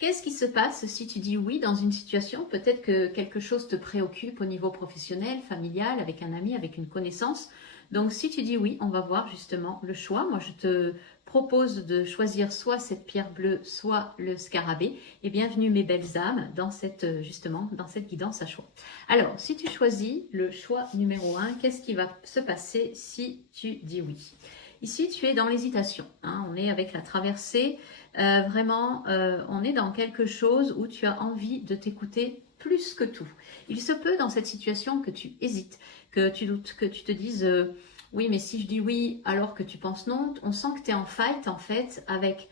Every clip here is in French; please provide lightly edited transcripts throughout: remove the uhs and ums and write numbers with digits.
Qu'est-ce qui se passe si tu dis oui dans une situation? Peut-être que quelque chose te préoccupe au niveau professionnel, familial, avec un ami, avec une connaissance. Donc si tu dis oui, on va voir justement le choix. Moi, je te propose de choisir soit cette pierre bleue, soit le scarabée. Et bienvenue mes belles âmes dans cette, justement, dans cette guidance à choix. Alors, si tu choisis le choix numéro 1, qu'est-ce qui va se passer si tu dis oui? Ici, tu es dans l'hésitation. On est avec la traversée. Vraiment, on est dans quelque chose où tu as envie de t'écouter plus que tout. Il se peut dans cette situation que tu hésites, que tu doutes, que tu te dises oui, mais si je dis oui alors que tu penses non, on sent que tu es en fight en fait avec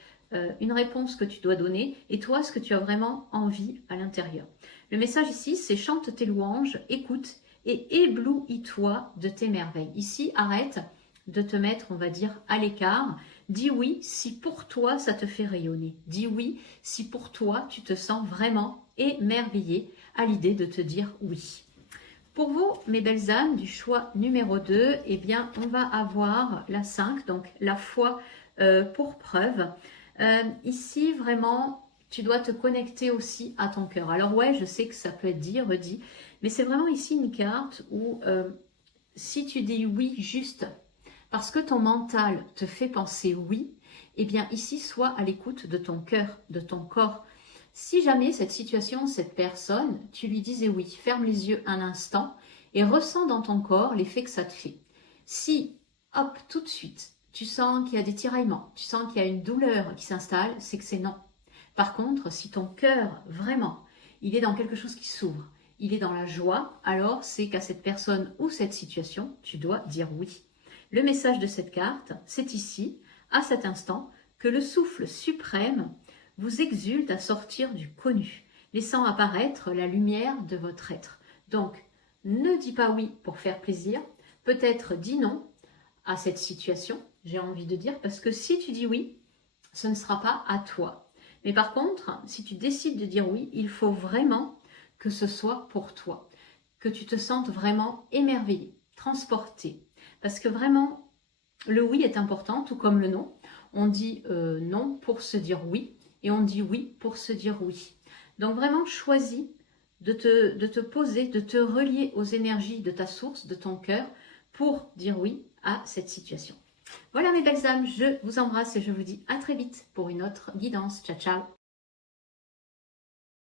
une réponse que tu dois donner et toi ce que tu as vraiment envie à l'intérieur. Le message ici, c'est chante tes louanges, écoute et éblouis-toi de tes merveilles. Ici, arrête de te mettre, on va dire, à l'écart. Dis oui si pour toi ça te fait rayonner. Dis oui si pour toi tu te sens vraiment émerveillé à l'idée de te dire oui. Pour vous, mes belles âmes, du choix numéro 2, eh bien, on va avoir la 5, donc la foi pour preuve. Ici, vraiment, tu dois te connecter aussi à ton cœur. Alors ouais, je sais que ça peut être dit, redit, mais c'est vraiment ici une carte où si tu dis oui juste parce que ton mental te fait penser oui, eh bien ici, sois à l'écoute de ton cœur, de ton corps. Si jamais cette situation, cette personne, tu lui disais oui, ferme les yeux un instant et ressens dans ton corps l'effet que ça te fait. Si, hop, tout de suite, tu sens qu'il y a des tiraillements, tu sens qu'il y a une douleur qui s'installe, c'est que c'est non. Par contre, si ton cœur, vraiment, il est dans quelque chose qui s'ouvre, il est dans la joie, alors c'est qu'à cette personne ou cette situation, tu dois dire oui. Le message de cette carte, c'est ici, à cet instant, que le souffle suprême vous exulte à sortir du connu, laissant apparaître la lumière de votre être. Donc, ne dis pas oui pour faire plaisir, peut-être dis non à cette situation, j'ai envie de dire, parce que si tu dis oui, ce ne sera pas à toi. Mais par contre, si tu décides de dire oui, il faut vraiment que ce soit pour toi, que tu te sentes vraiment émerveillé, transporté. Parce que vraiment, le oui est important, tout comme le non. On dit non pour se dire oui et on dit oui pour se dire oui. Donc vraiment, choisis de te poser, de te relier aux énergies de ta source, de ton cœur, pour dire oui à cette situation. Voilà mes belles âmes, je vous embrasse et je vous dis à très vite pour une autre guidance. Ciao, ciao!